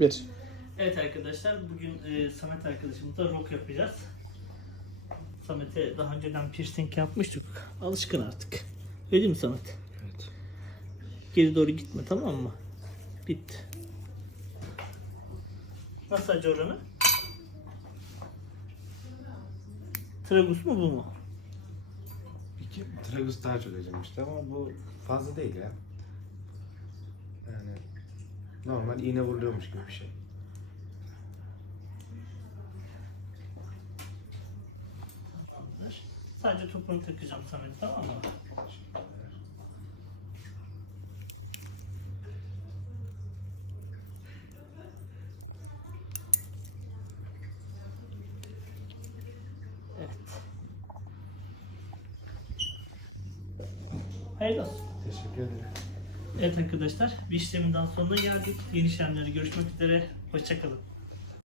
Bir. Evet arkadaşlar bugün e, Samet arkadaşımızla rock yapacağız. Samet'e daha önceden piercing yapmıştık. Alışkın artık. Öyle mi Samet? Evet. Geri doğru gitme tamam mı? Bitti. Nasıl acı oranı? Tragus mu bu mu? İki tragus daha çok acımıştı ama bu fazla değil ya. Normal iğne vuruluyormuş gibi bir şey. Tamamdır. Sadece topunu takacağım Samet tamam mı? Evet. Hayırlı olsun. Teşekkür ederim. Evet arkadaşlar bir işleminden sonuna geldik. Yeni işlemlere görüşmek üzere. Hoşçakalın.